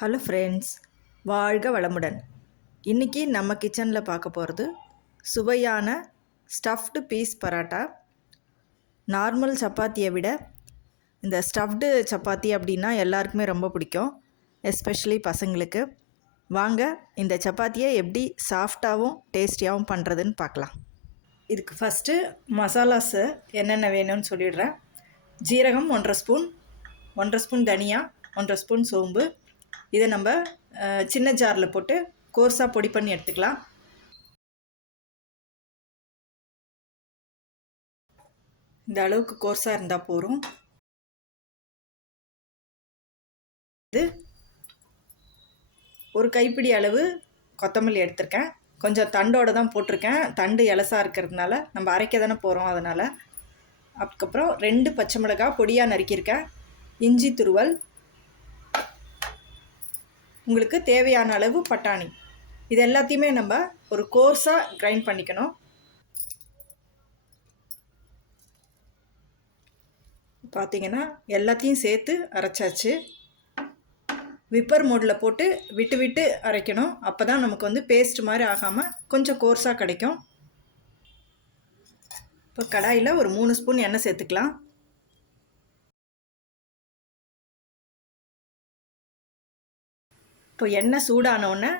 Hello friends, வாழ்க வளமுடன். இன்றைக்கி நம்ம கிச்சனில் பார்க்க போகிறது சுவையான ஸ்டஃப்டு பீஸ் பராட்டா. நார்மல் சப்பாத்தியை விட இந்த ஸ்டஃப்டு சப்பாத்தி அப்படின்னா எல்லாருக்குமே ரொம்ப பிடிக்கும், எஸ்பெஷலி பசங்களுக்கு. வாங்க இந்த சப்பாத்தியை எப்படி சாஃப்டாகவும் டேஸ்டியாகவும் பண்ணுறதுன்னு பார்க்கலாம். இதுக்கு ஃபஸ்ட்டு மசாலாஸு என்னென்ன வேணும்னு சொல்லிடுறேன். ஜீரகம் 1.5 ஸ்பூன் தனியா, 1.5 ஸ்பூன் சோம்பு. இதை நம்ம சின்ன ஜாரில் போட்டு கோர்ஸாக பொடி பண்ணி எடுத்துக்கலாம். இந்த அளவுக்கு கோர்ஸாக இருந்தால் போதும். இது ஒரு கைப்பிடி அளவு கொத்தமல்லி எடுத்திருக்கேன். கொஞ்சம் தண்டோடு தான் போட்டிருக்கேன், தண்டு இலசாக இருக்கிறதுனால நம்ம அரைக்க தானே போகிறோம், அதனால். அதுக்கப்புறம் 2 பச்சை மிளகாய் பொடியாக நறுக்கியிருக்கேன். இஞ்சி துருவல், உங்களுக்கு தேவையான அளவு பட்டாணி. இது எல்லாத்தையுமே நம்ம ஒரு கோர்ஸாக கிரைண்ட் பண்ணிக்கணும். பார்த்திங்கன்னா எல்லாத்தையும் சேர்த்து அரைச்சாச்சு. விப்பர் மோடில் போட்டு விட்டு விட்டு அரைக்கணும். அப்போ தான் நமக்கு பேஸ்ட் மாதிரி ஆகாமல் கொஞ்சம் கோர்ஸாக கிடைக்கும். இப்போ கடாயில் ஒரு 3 ஸ்பூன் எண்ணெய் சேர்த்துக்கலாம். இப்போ எண்ணெய் சூடானோடனே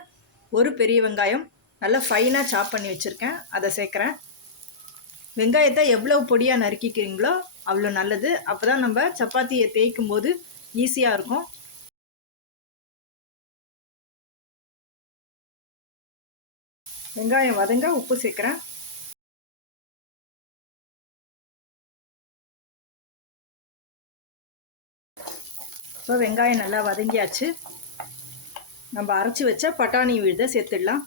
ஒரு பெரிய வெங்காயம் நல்லா ஃபைனாக சாப் பண்ணி வச்சுருக்கேன், அதை சேர்க்குறேன். வெங்காயத்தை எவ்வளோ பொடியாக நறுக்கிக்கிறீங்களோ அவ்வளோ நல்லது. அப்போ தான் நம்ம சப்பாத்தியை தேய்க்கும் போது ஈஸியாக இருக்கும். வெங்காயம் வதங்க உப்பு சேர்க்குறேன். இப்போ வெங்காயம் நல்லா வதங்கியாச்சு. நம்ம அரைச்சி வச்ச பட்டாணி விழுதை சேர்த்துடலாம்.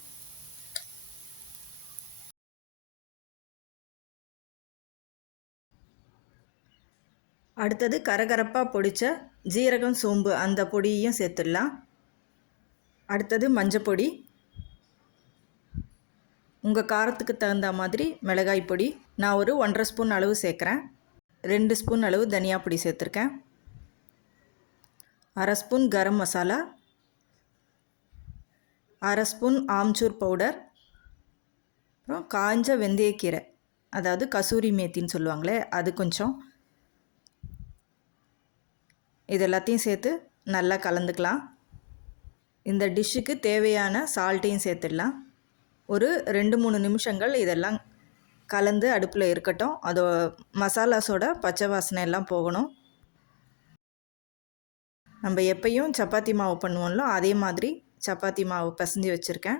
அடுத்தது கரகரப்பாக பொடித்த ஜீரகம் சோம்பு அந்த பொடியையும் சேர்த்துடலாம். அடுத்தது மஞ்சப்பொடி, உங்கள் காரத்துக்கு தகுந்த மாதிரி மிளகாய் பொடி. நான் ஒரு 1.5 ஸ்பூன் அளவு சேர்க்குறேன். 2 ஸ்பூன் அளவு தனியா பொடி சேர்த்துருக்கேன். 1/2 spoon garam masala, 1/2 spoon amchur powder, அப்புறம் காஞ்ச வெந்தயக்கீரை, அதாவது கசூரி மேத்தின்னு சொல்லுவாங்களே அது கொஞ்சம். இது எல்லாத்தையும் சேர்த்து நல்லா கலந்துக்கலாம். இந்த டிஷ்ஷுக்கு தேவையான சால்ட்டையும் சேர்த்துடலாம். ஒரு 2-3 நிமிஷங்கள் இதெல்லாம் கலந்து அடுப்பில் இருக்கட்டும். அது மசாலாஸோட பச்சை வாசனை எல்லாம் போகணும். நம்ம எப்பையும் சப்பாத்தி மாவு பண்ணுவோம்ல, அதே மாதிரி சப்பாத்தி மாவு பிசைஞ்சு வச்சுருக்கேன்.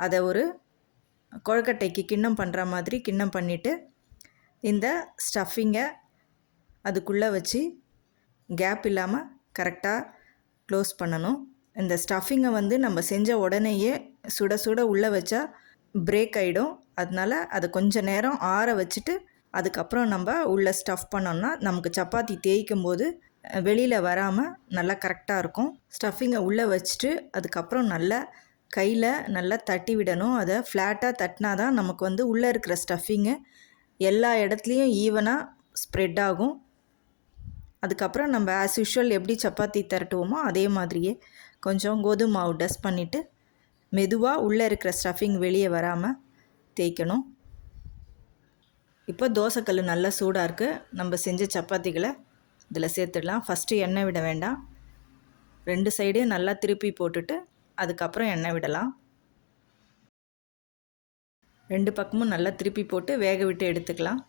அதை ஒரு கொழுக்கட்டைக்கு கிண்ணம் பண்ணுற மாதிரி கிண்ணம் பண்ணிவிட்டு இந்த ஸ்டஃபிங்கை அதுக்குள்ளே வச்சு கேப் இல்லாமல் கரெக்டாக க்ளோஸ் பண்ணணும். இந்த ஸ்டஃபிங்கை நம்ம செஞ்ச உடனேயே சுட சுட உள்ளே வச்சா பிரேக் ஆகிடும். அதனால் அதை கொஞ்சம் நேரம் ஆற வச்சுட்டு அதுக்கப்புறம் நம்ம உள்ளே ஸ்டஃப் பண்ணோம்னா நமக்கு சப்பாத்தி தேய்க்கும் போது வெளியில் வராமல் நல்லா கரெக்டாக இருக்கும். ஸ்டஃபிங்கை உள்ளே வச்சுட்டு அதுக்கப்புறம் நல்லா கையில் நல்லா தட்டி விடணும். அதை ஃப்ளாட்டாக தட்டினா தான் நமக்கு உள்ளே இருக்கிற ஸ்டஃபிங்கு எல்லா இடத்துலையும் ஈவனாக ஸ்ப்ரெட் ஆகும். அதுக்கப்புறம் நம்ம ஆஸ் யூஷுவல் எப்படி சப்பாத்தி திரட்டுவோமோ அதே மாதிரியே கொஞ்சம் கோதுமை மாவு டஸ்ட் பண்ணிவிட்டு மெதுவாக உள்ளே இருக்கிற ஸ்டஃபிங் வெளியே வராமல் தேய்க்கணும். இப்போ தோசைக்கல் நல்லா சூடாக இருக்குது. நம்ம செஞ்ச சப்பாத்திகளை இதில் சேர்த்துடலாம். ஃபஸ்ட்டு எண்ணெய் விட வேண்டாம். 2 சைடையும் நல்லா திருப்பி போட்டுட்டு அதுக்கப்புறம் எண்ணெய் விடலாம். 2 பக்கமும் நல்லா திருப்பி போட்டு வேக விட்டு எடுத்துக்கலாம்.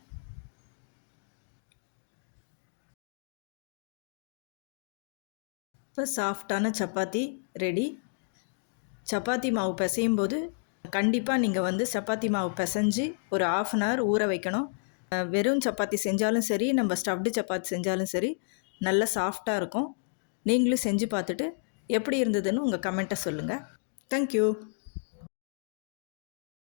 இப்போ சாஃப்டான சப்பாத்தி ரெடி. சப்பாத்தி மாவு பிசையும் போது கண்டிப்பாக நீங்கள் சப்பாத்தி மாவு பிசைஞ்சு ஒரு 1/2 அன் ஹவர் ஊற வைக்கணும். வெறும் சப்பாத்தி செஞ்சாலும் சரி, நம்ம ஸ்டஃப்டு சப்பாத்தி செஞ்சாலும் சரி, நல்லா சாஃப்டாக இருக்கும். நீங்களும் செஞ்சு பார்த்துட்டு எப்படி இருந்ததுன்னு உங்கள் கமெண்ட்டை சொல்லுங்கள். தேங்க்யூ.